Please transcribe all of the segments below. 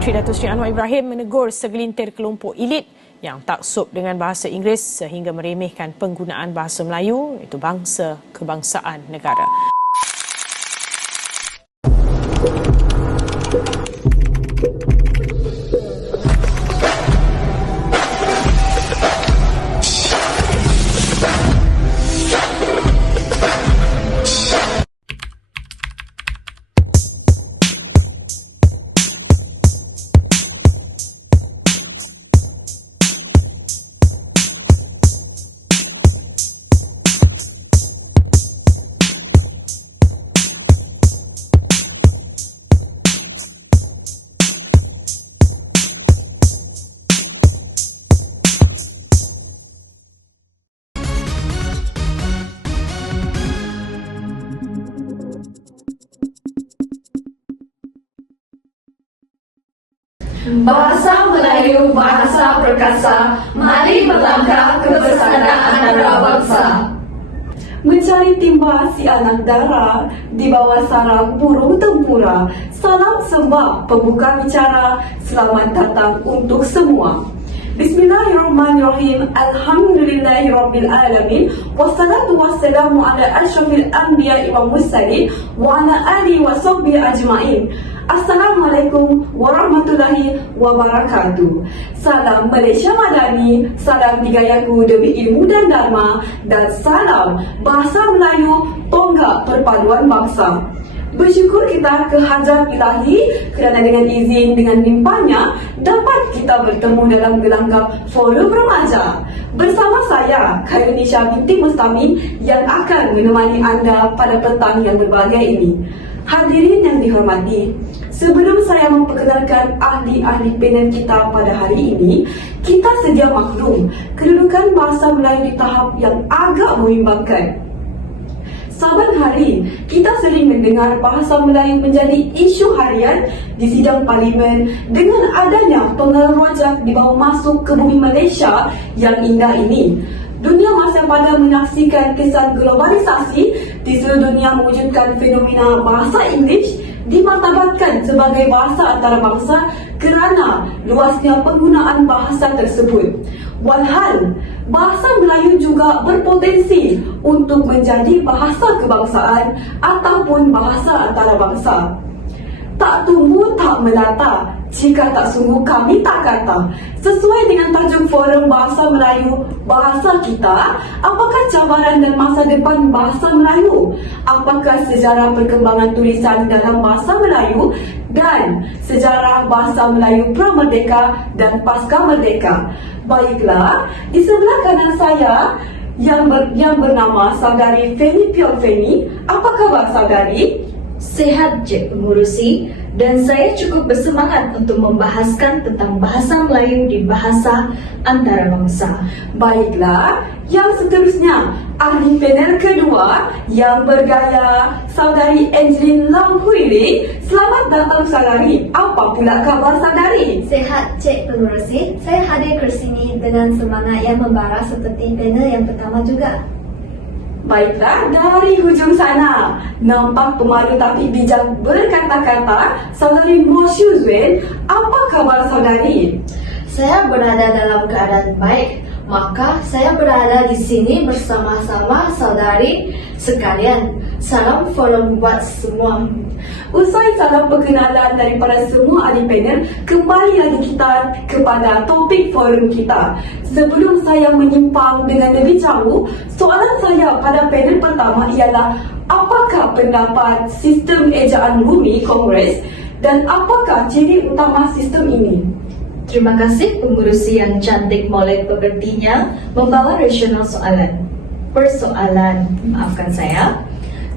Menteri Datuk Seri Anwar Ibrahim menegur segelintir kelompok elit yang taksub dengan bahasa Inggeris sehingga meremehkan penggunaan bahasa Melayu, iaitu bangsa kebangsaan negara. Bahasa Melayu bahasa perkasa, mari melangkah kebesaran antara bangsa. Mencari timba si anak dara di bawah sarang burung tempura. Salam sembah pembuka bicara, selamat datang untuk semua. Bismillahirrahmanirrahim. Alhamdulillahirabbil alamin. Wassalatu wassalamu ala asyrafil anbiya'i wal mursalin wa ala alihi wa sahbihi ajmain. Assalamualaikum warahmatullahi wabarakatuh. Salam Malaysia Madani, salam digayaku demi ilmu dan dharma, dan salam bahasa Melayu tonggak perpaduan bangsa. Bersyukur kita ke Hajat Ilahi kerana dengan izin dengan limpahnya dapat kita bertemu dalam gelanggang forum remaja. Bersama saya, Khairunisha binti Mustami yang akan menemani anda pada petang yang berbahagia ini. Hadirin yang dihormati, sebelum saya memperkenalkan ahli-ahli panel kita pada hari ini, kita sedia maklum kedudukan bahasa Melayu di tahap yang agak membimbangkan. Saban hari, kita sering mendengar bahasa Melayu menjadi isu harian di sidang parlimen dengan adanya pengaruh rojak dibawa masuk ke bumi Malaysia yang indah ini. Dunia masa pada menyaksikan kesan globalisasi di seluruh dunia mewujudkan fenomena bahasa Inggeris dimartabatkan sebagai bahasa antarabangsa kerana luasnya penggunaan bahasa tersebut. Walhal, bahasa Melayu juga berpotensi untuk menjadi bahasa kebangsaan ataupun bahasa antarabangsa. Tak tumbuh tak melata jika tak sungguh kami tak kata. Sesuai dengan tajuk Forum Bahasa Melayu, bahasa kita, apakah cabaran dan masa depan bahasa Melayu? Apakah sejarah perkembangan tulisan dalam bahasa Melayu dan sejarah bahasa Melayu pra-merdeka dan pasca merdeka? Baiklah, di sebelah kanan saya yang bernama Saudari Feni Pion Feni. Apa khabar Saudari? Sehat je pengurusi, dan saya cukup bersemangat untuk membahaskan tentang bahasa Melayu di bahasa antarabangsa. Baiklah, yang seterusnya, ahli panel kedua yang bergaya, Saudari Angeline Lau Hui Ling. Selamat datang Saudari. Apa pula khabar Saudari? Sehat Cik Pengurusi, saya hadir ke sini dengan semangat yang membara seperti panel yang pertama juga. Baiklah, dari hujung sana, nampak pemalu tapi bijak berkata-kata, Saudari Mo Shu Zuen. Apa khabar Saudari? Saya berada dalam keadaan baik, maka saya berada di sini bersama-sama saudari sekalian. Salam forum buat semua. Usai salam perkenalan daripada semua ahli panel, kembali lagi kita kepada topik forum kita. Sebelum saya menyimpang dengan lebih jauh, soalan saya pada panel pertama ialah apakah pendapat sistem ejaan bumi Kongres dan apakah ciri utama sistem ini? Terima kasih pengurusi yang cantik molek pekertinya membawa rasional soalan. Persoalan, maafkan saya.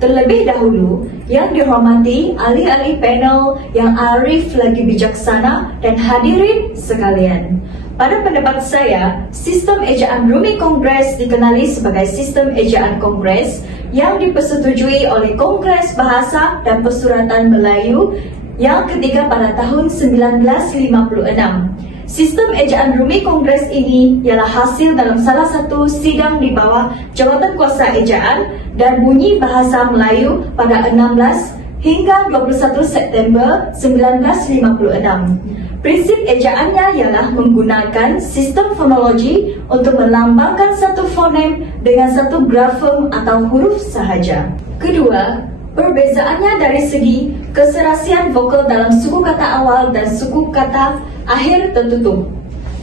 Terlebih dahulu, yang dihormati ahli-ahli panel yang arif lagi bijaksana dan hadirin sekalian. Pada pendapat saya, sistem ejaan Rumi Kongres dikenali sebagai sistem ejaan Kongres yang dipersetujui oleh Kongres Bahasa dan Persuratan Melayu yang ketiga pada tahun 1956. Sistem ejaan Rumi Kongres ini ialah hasil dalam salah satu sidang di bawah Jawatan Kuasa Ejaan dan Bunyi Bahasa Melayu pada 16 hingga 21 September 1956. Prinsip ejaannya ialah menggunakan sistem fonologi untuk melambangkan satu fonem dengan satu grafem atau huruf sahaja. Kedua, perbezaannya dari segi keserasian vokal dalam suku kata awal dan suku kata akhir tertutup.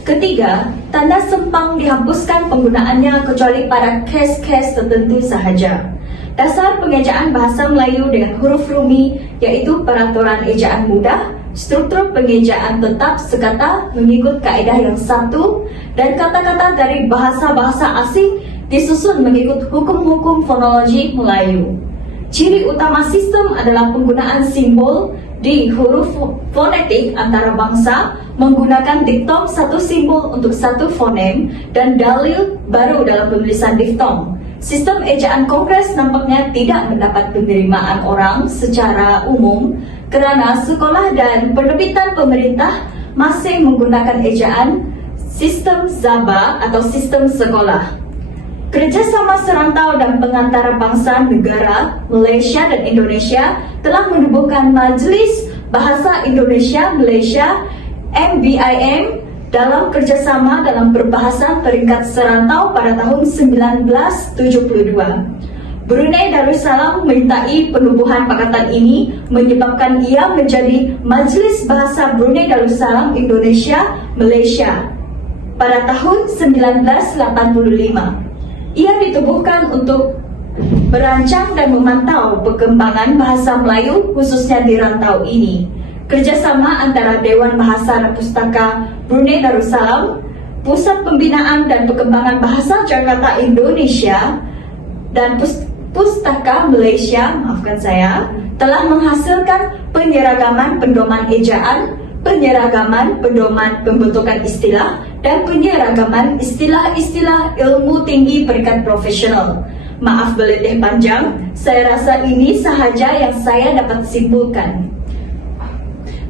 Ketiga, tanda sempang dihapuskan penggunaannya kecuali pada kes-kes tertentu sahaja. Dasar pengejaan bahasa Melayu dengan huruf rumi iaitu peraturan ejaan mudah, struktur pengejaan tetap sekata mengikut kaedah yang satu, dan kata-kata dari bahasa-bahasa asing disusun mengikut hukum-hukum fonologi Melayu. Ciri utama sistem adalah penggunaan simbol di huruf fonetik antara bangsa menggunakan diftom satu simbol untuk satu fonem dan dalil baru dalam penulisan diftom. Sistem ejaan Kongres nampaknya tidak mendapat penerimaan orang secara umum kerana sekolah dan penerbitan pemerintah masih menggunakan ejaan sistem Zaba atau sistem sekolah. Kerjasama serantau dan pengantara bangsa negara Malaysia dan Indonesia telah menubuhkan Majlis Bahasa Indonesia Malaysia MBIM dalam kerjasama dalam perbahasan peringkat serantau pada tahun 1972. Brunei Darussalam menyertai penubuhan pakatan ini menyebabkan ia menjadi Majlis Bahasa Brunei Darussalam Indonesia Malaysia pada tahun 1985. Ia ditubuhkan untuk merancang dan memantau perkembangan bahasa Melayu khususnya di rantau ini. Kerjasama antara Dewan Bahasa dan Pustaka Brunei Darussalam, Pusat Pembinaan dan Perkembangan Bahasa Jakarta Indonesia, dan Pustaka Malaysia, telah menghasilkan penyeragaman pendoman ejaan, penyeragaman pendoman pembentukan istilah, dan penyeragaman istilah-istilah ilmu tinggi peringkat profesional. Maaf beletih panjang, saya rasa ini sahaja yang saya dapat simpulkan.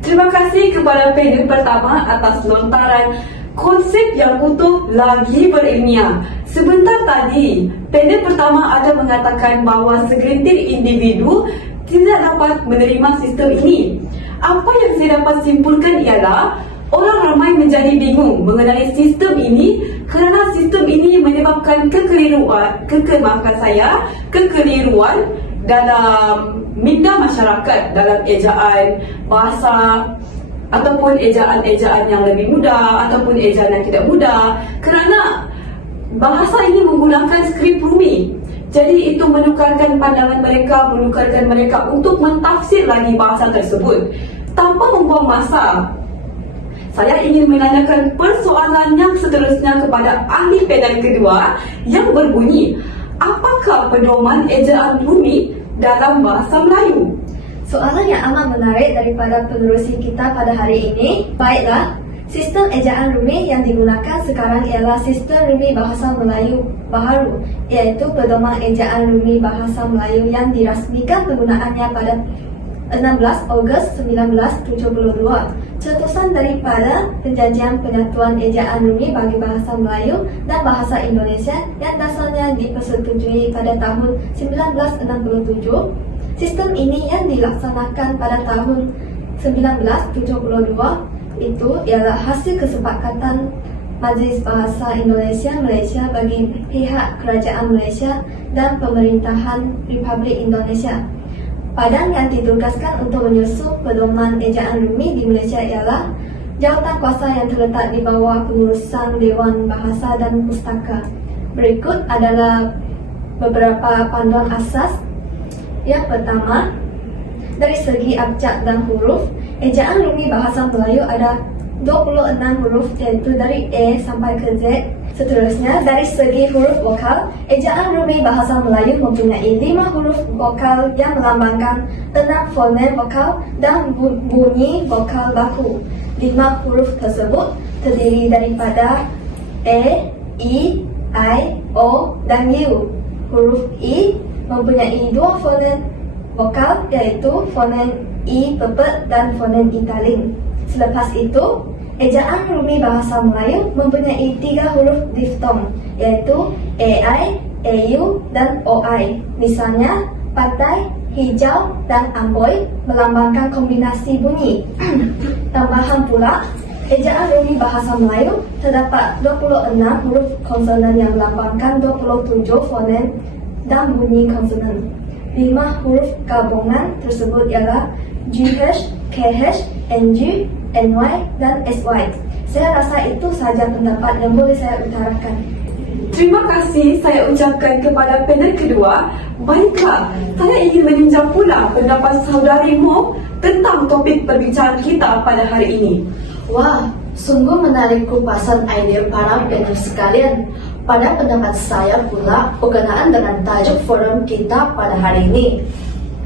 Terima kasih kepada panel pertama atas lontaran konsep yang utuh lagi berilmiah. Sebentar tadi, panel pertama ada mengatakan bahawa segelintir individu tidak dapat menerima sistem ini. Apa yang saya dapat simpulkan ialah orang ramai menjadi bingung mengenai sistem ini kerana sistem ini menyebabkan kekeliruan dalam minda masyarakat dalam ejaan bahasa ataupun ejaan-ejaan yang lebih mudah ataupun ejaan yang tidak mudah kerana bahasa ini menggunakan skrip rumi. Jadi itu menukarkan pandangan mereka untuk mentafsir lagi bahasa tersebut. Tanpa membuang masa, saya ingin menanyakan persoalan yang seterusnya kepada ahli panel kedua yang berbunyi, apakah pedoman ejaan rumi dalam bahasa Melayu? Soalan yang amat menarik daripada penerusi kita pada hari ini. Baiklah, sistem ejaan rumi yang digunakan sekarang ialah sistem rumi bahasa Melayu baharu, iaitu pedoman ejaan rumi bahasa Melayu yang dirasmikan penggunaannya pada 16 Ogos 1972. Cetusan daripada Perjanjian Penyatuan Ejaan Rumi bagi Bahasa Melayu dan Bahasa Indonesia yang dasarnya dipersetujui pada tahun 1967. Sistem ini yang dilaksanakan pada tahun 1972 itu ialah hasil kesepakatan Majlis Bahasa Indonesia Malaysia bagi pihak Kerajaan Malaysia dan Pemerintahan Republik Indonesia. Badan yang ditugaskan untuk menyusun pedoman ejaan rumi di Malaysia ialah jawatan kuasa yang terletak di bawah pengurusan Dewan Bahasa dan Pustaka. Berikut adalah beberapa panduan asas. Yang pertama, dari segi abjad dan huruf, ejaan rumi bahasa Melayu ada 26 huruf iaitu dari A sampai ke Z. Seterusnya, dari segi huruf vokal, ejaan rumi bahasa Melayu mempunyai 5 huruf vokal yang melambangkan 6 fonem vokal dan bunyi vokal baku. 5 huruf tersebut terdiri daripada E, I, O, dan U. Huruf I mempunyai 2 fonem vokal iaitu fonem I pepet dan fonem I taling. Selepas itu, ejaan rumi bahasa Melayu mempunyai 3 huruf diftom, iaitu AI, AU, dan OI. Misalnya, pantai, hijau, dan amboi melambangkan kombinasi bunyi. Tambahan pula, ejaan Rumi bahasa Melayu terdapat 26 huruf konsonan yang melambangkan 27 fonem dan bunyi konsonan. 5 huruf gabungan tersebut ialah GH, KH, NG, NY, dan SY. Saya rasa itu sahaja pendapat yang boleh saya utarakan. Terima kasih saya ucapkan kepada panel kedua. Baiklah, saya ingin meninjau pula pendapat saudarimu tentang topik perbincangan kita pada hari ini. Wah, sungguh menarik kupasan idea para panel sekalian. Pada pendapat saya pula, berkenaan dengan tajuk forum kita pada hari ini,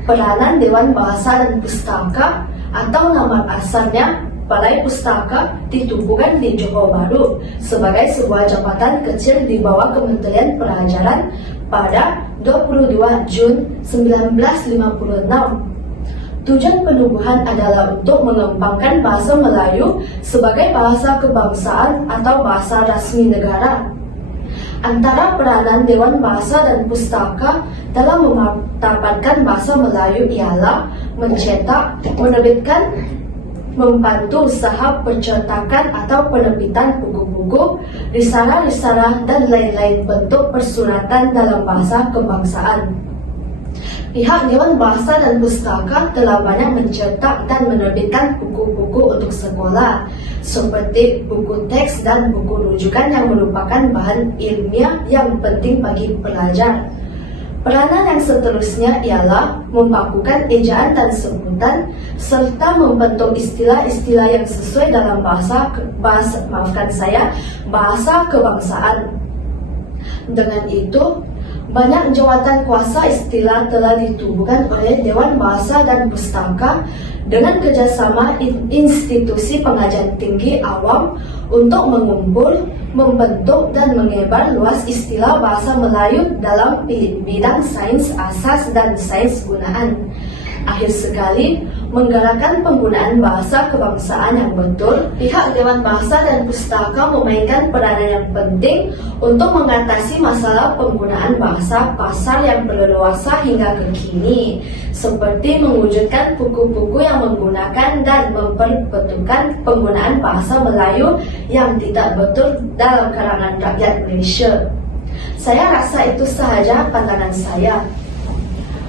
peranan Dewan Bahasa dan Pustaka atau nama asalnya Balai Pustaka ditubuhkan di Johor Bahru sebagai sebuah jabatan kecil di bawah Kementerian Pelajaran pada 22 Jun 1956. Tujuan penubuhan adalah untuk mengembangkan bahasa Melayu sebagai bahasa kebangsaan atau bahasa rasmi negara. Antara peranan Dewan Bahasa dan Pustaka dalam memartabatkan bahasa Melayu ialah mencetak, menerbitkan, membantu usaha percetakan atau penerbitan buku-buku, risalah-risalah, dan lain-lain bentuk persuratan dalam bahasa kebangsaan. Pihak Dewan Bahasa dan Pustaka telah banyak mencetak dan menerbitkan buku-buku untuk sekolah, seperti buku teks dan buku rujukan yang merupakan bahan ilmiah yang penting bagi pelajar. Peranan yang seterusnya ialah membakukan ejaan dan sebutan serta membentuk istilah-istilah yang sesuai dalam bahasa kebangsaan. Dengan itu, banyak jawatan kuasa istilah telah ditubuhkan oleh Dewan Bahasa dan Pustaka dengan kerjasama institusi pengajian tinggi awam untuk mengumpul, membentuk dan menyebar luas istilah bahasa Melayu dalam bidang sains asas dan sains gunaan. Akhir sekali, menggalakkan penggunaan bahasa kebangsaan yang betul, pihak Dewan Bahasa dan Pustaka memainkan peranan yang penting untuk mengatasi masalah penggunaan bahasa pasar yang berleluasa hingga kekini, seperti mewujudkan buku-buku yang menggunakan dan memperbetulkan penggunaan bahasa Melayu yang tidak betul dalam kalangan rakyat Malaysia. Saya rasa itu sahaja pandangan saya.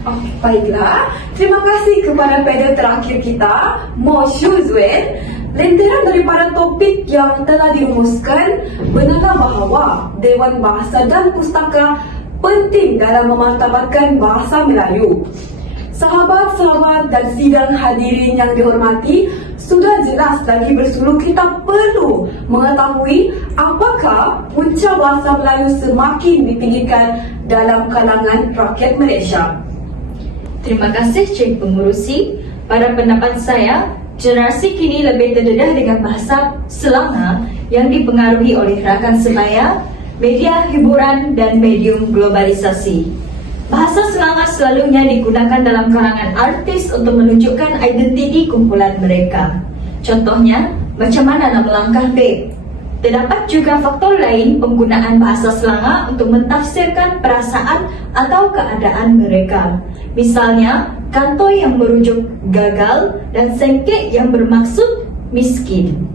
Oh, baiklah, terima kasih kepada panel terakhir kita, Mo Shuzwen. Lenteran daripada topik yang telah dirumuskan menandakan bahawa Dewan Bahasa dan Pustaka penting dalam memartabatkan bahasa Melayu. Sahabat-sahabat dan sidang hadirin yang dihormati, sudah jelas lagi bersuluh kita perlu mengetahui apakah punca bahasa Melayu semakin dipinggirkan dalam kalangan rakyat Malaysia. Terima kasih Cik Pengurusi. Pada pendapat saya, generasi kini lebih terdedah dengan bahasa Selanga yang dipengaruhi oleh rakan sebaya, media hiburan dan medium globalisasi. Bahasa Selanga selalunya digunakan dalam kalangan artis untuk menunjukkan identiti kumpulan mereka. Contohnya, macam mana nama langkah babe. Terdapat juga faktor lain penggunaan bahasa Selanga untuk mentafsirkan perasaan atau keadaan mereka. Misalnya, kantoi yang merujuk gagal dan sengkek yang bermaksud miskin.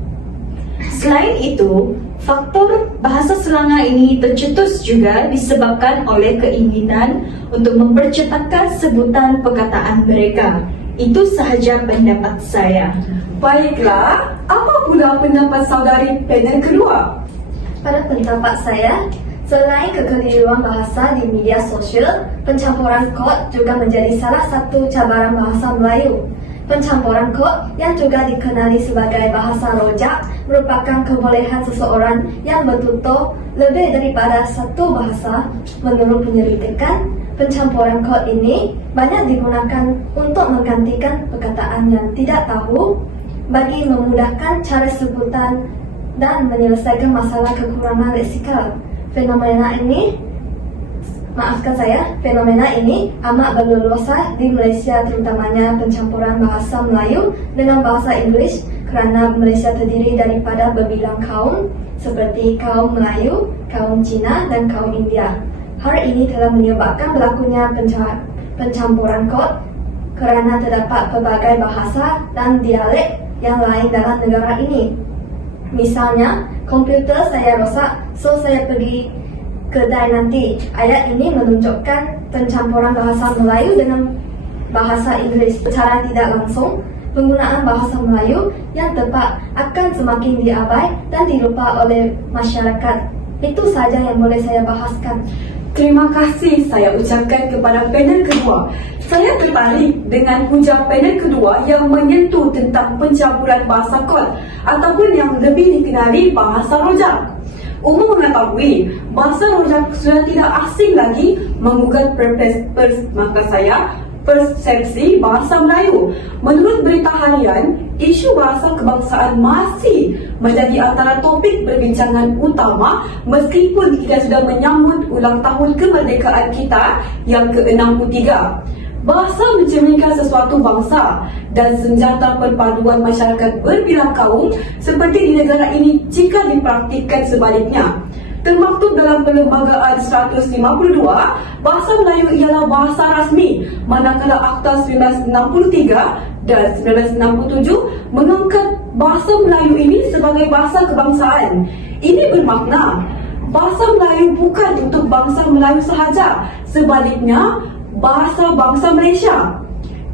Selain itu, faktor bahasa Selanga ini tercetus juga disebabkan oleh keinginan untuk mempercepatkan sebutan perkataan mereka. Itu sahaja pendapat saya. Baiklah, apa pula pendapat saudari panel kedua? Pada pendapat saya, selain kekeliruan bahasa di media sosial, pencampuran kod juga menjadi salah satu cabaran bahasa Melayu. Pencampuran kod yang juga dikenali sebagai bahasa rojak merupakan kebolehan seseorang yang bertutur lebih daripada satu bahasa. Menurut penyelidikan, pencampuran kod ini banyak digunakan untuk menggantikan perkataan yang tidak tahu bagi memudahkan cara sebutan dan menyelesaikan masalah kekurangan leksikal. Fenomena ini amat berleluasa di Malaysia, terutamanya pencampuran bahasa Melayu dengan bahasa Inggeris kerana Malaysia terdiri daripada berbilang kaum seperti kaum Melayu, kaum Cina dan kaum India. Hal ini telah menyebabkan berlakunya pencampuran kod kerana terdapat pelbagai bahasa dan dialek yang lain dalam negara ini. Misalnya, komputer saya rosak, so saya pergi kedai nanti. Ayat ini menunjukkan pencampuran bahasa Melayu dengan bahasa Inggeris. Secara tidak langsung, penggunaan bahasa Melayu yang tepat akan semakin diabai dan dilupa oleh masyarakat. Itu saja yang boleh saya bahaskan. Terima kasih saya ucapkan kepada panel kedua. Saya tertarik dengan hujah panel kedua yang menyentuh tentang pencampuran bahasa kod ataupun yang lebih dikenali bahasa rojak. Umum mengetahui, bahasa rojak sudah tidak asing lagi menggugat maka saya persepsi bahasa Melayu. Menurut berita harian, isu bahasa kebangsaan masih menjadi antara topik perbincangan utama meskipun kita sudah menyambut ulang tahun kemerdekaan kita yang ke-63. Bahasa mencerminkan sesuatu bangsa dan senjata perpaduan masyarakat berbilang kaum seperti di negara ini jika dipraktikkan sebaliknya. Termaktub dalam Perlembagaan 152, bahasa Melayu ialah bahasa rasmi, manakala Akta 1963 dan 1967 mengangkat bahasa Melayu ini sebagai bahasa kebangsaan. Ini bermakna bahasa Melayu bukan untuk bangsa Melayu sahaja, sebaliknya bahasa bangsa Malaysia.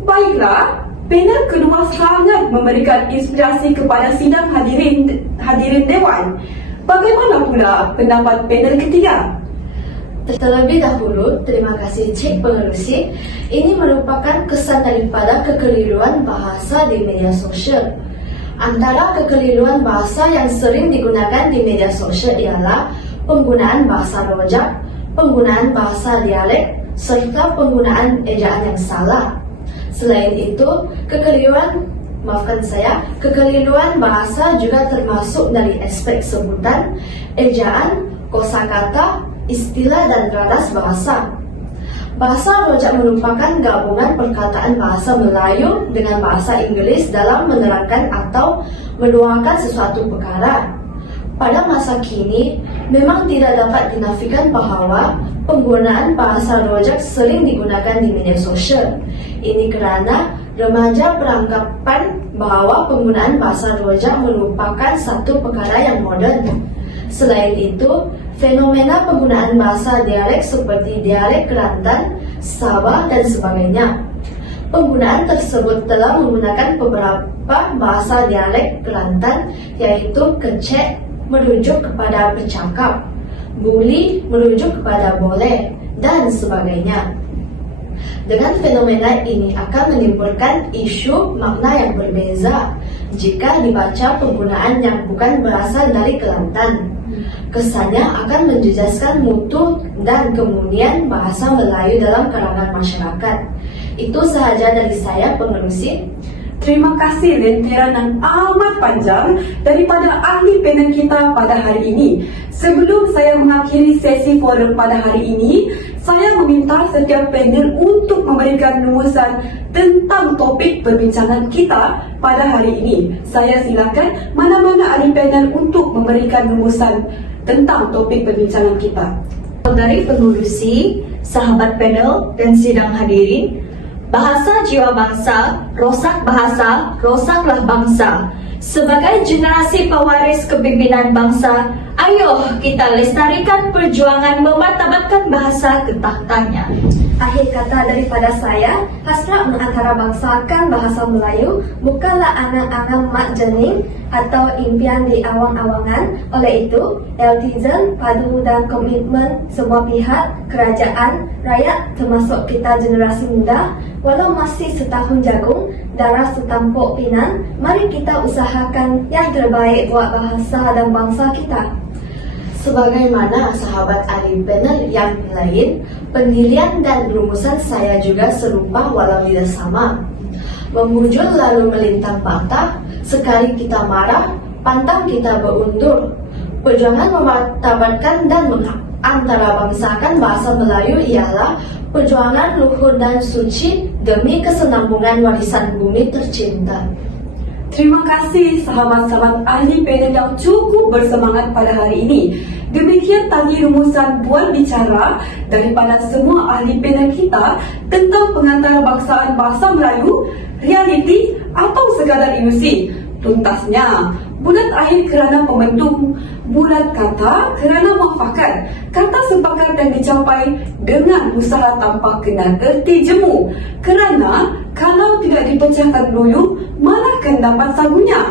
Baiklah, panel kedua sangat memberikan inspirasi kepada sidang hadirin Dewan. Bagaimana pula pendapat panel ketiga? Terlebih dahulu, terima kasih Cik Pengerusi. Ini merupakan kesan daripada kekeliruan bahasa di media sosial. Antara kekeliruan bahasa yang sering digunakan di media sosial ialah penggunaan bahasa rojak, penggunaan bahasa dialek, serta penggunaan ejaan yang salah. Selain itu, kekeliruan bahasa juga termasuk dari aspek sebutan, ejaan, kosakata, istilah dan radas bahasa. Bahasa rojak merupakan gabungan perkataan bahasa Melayu dengan bahasa Inggeris dalam menerangkan atau menuangkan sesuatu perkara. Pada masa kini, memang tidak dapat dinafikan bahawa penggunaan bahasa rojak sering digunakan di media sosial. Ini kerana remaja beranggapan bahawa penggunaan bahasa rojak merupakan satu perkara yang moden. Selain itu, fenomena penggunaan bahasa dialek seperti dialek Kelantan, Sabah dan sebagainya. Penggunaan tersebut telah menggunakan beberapa bahasa dialek Kelantan, yaitu kecek merujuk kepada bercakap, buli merujuk kepada boleh, dan sebagainya. Dengan fenomena ini akan menimbulkan isu makna yang berbeza jika dibaca penggunaan yang bukan berasal dari Kelantan. Kesannya akan menjejaskan mutu dan kemunian bahasa Melayu dalam kalangan masyarakat. Itu sahaja dari saya, Pengerusi. Terima kasih lenteran yang amat panjang daripada ahli panel kita pada hari ini. Sebelum saya mengakhiri sesi forum pada hari ini, saya meminta setiap panel untuk memberikan rumusan tentang topik perbincangan kita pada hari ini. Saya silakan mana-mana ahli panel untuk memberikan rumusan tentang topik perbincangan kita. Dari pengurusi, sahabat panel dan sidang hadirin, bahasa jiwa bangsa, rosaklah bangsa. Sebagai generasi pewaris kepimpinan bangsa, ayo kita lestarikan perjuangan memartabatkan bahasa ke tahtanya. Akhir kata daripada saya, hasrat mengantarabangsakan bahasa Melayu bukanlah angan-angan mak jening atau impian di awang-awangan. Oleh itu, iltizam, padu dan komitmen semua pihak, kerajaan, rakyat termasuk kita generasi muda, walau masih setahun jagung, darah setampuk pinang, mari kita usahakan yang terbaik buat bahasa dan bangsa kita. Sebagaimana sahabat ahli panel yang lain, pendirian dan rumusan saya juga serupa walau tidak sama. Memujul lalu melintang patah, sekali kita marah, pantang kita berundur. Perjuangan memartabatkan dan mengantarabangsakan bahasa Melayu ialah perjuangan luhur dan suci demi kesenambungan warisan bumi tercinta. Terima kasih sahabat-sahabat ahli panel yang cukup bersemangat pada hari ini. Demikian tadi rumusan bual bicara daripada semua ahli panel kita tentang pengantarbangsaan bahasa Melayu, realiti atau sekadar ilusi. Tuntasnya, bulat air kerana pembentuk, bulat kata kerana muafakat, kata sepakat dan dicapai dengan usaha tanpa kena erti jemu. Kerana kalau tidak dipecahkan loyo, malah akan dapat sagunya.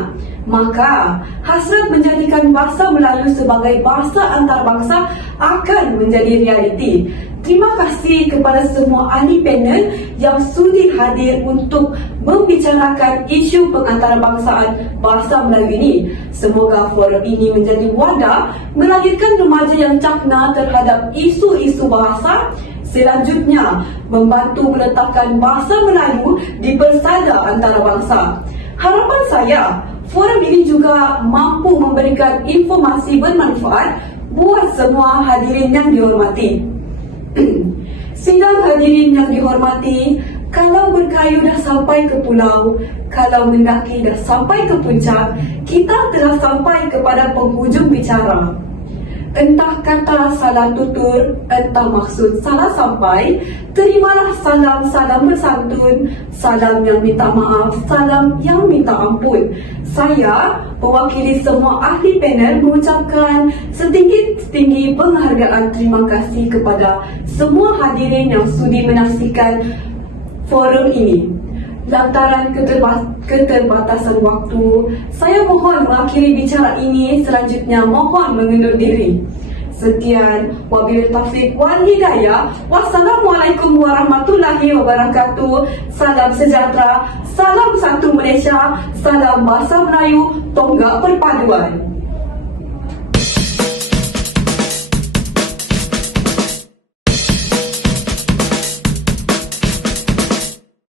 Maka, hasrat menjadikan bahasa Melayu sebagai bahasa antarabangsa akan menjadi realiti. Terima kasih kepada semua ahli panel yang sudi hadir untuk membicarakan isu pengantarbangsaan bahasa Melayu ini. Semoga forum ini menjadi wadah melahirkan remaja yang cakna terhadap isu-isu bahasa. Selanjutnya, membantu meletakkan bahasa Melayu di persada antarabangsa. Harapan saya, forum ini juga mampu memberikan informasi bermanfaat buat semua hadirin yang dihormati. Sidang hadirin yang dihormati, kalau berkayu dah sampai ke pulau, kalau mendaki dah sampai ke puncak, kita telah sampai kepada penghujung bicara. Entah kata salah tutur, entah maksud salah sampai, terimalah salam-salam bersantun, salam yang minta maaf, salam yang minta ampun. Saya, mewakili semua ahli panel, mengucapkan setinggi-tinggi penghargaan terima kasih kepada semua hadirin yang sudi menyaksikan forum ini. Lantaran keterbatasan waktu, saya mohon mengakhiri bicara ini, selanjutnya mohon mengundur diri. Sekian, wabillahi taufiq wal hidayah. Wassalamualaikum warahmatullahi wabarakatuh. Salam sejahtera, salam satu Malaysia, salam bahasa Melayu, tonggak perpaduan.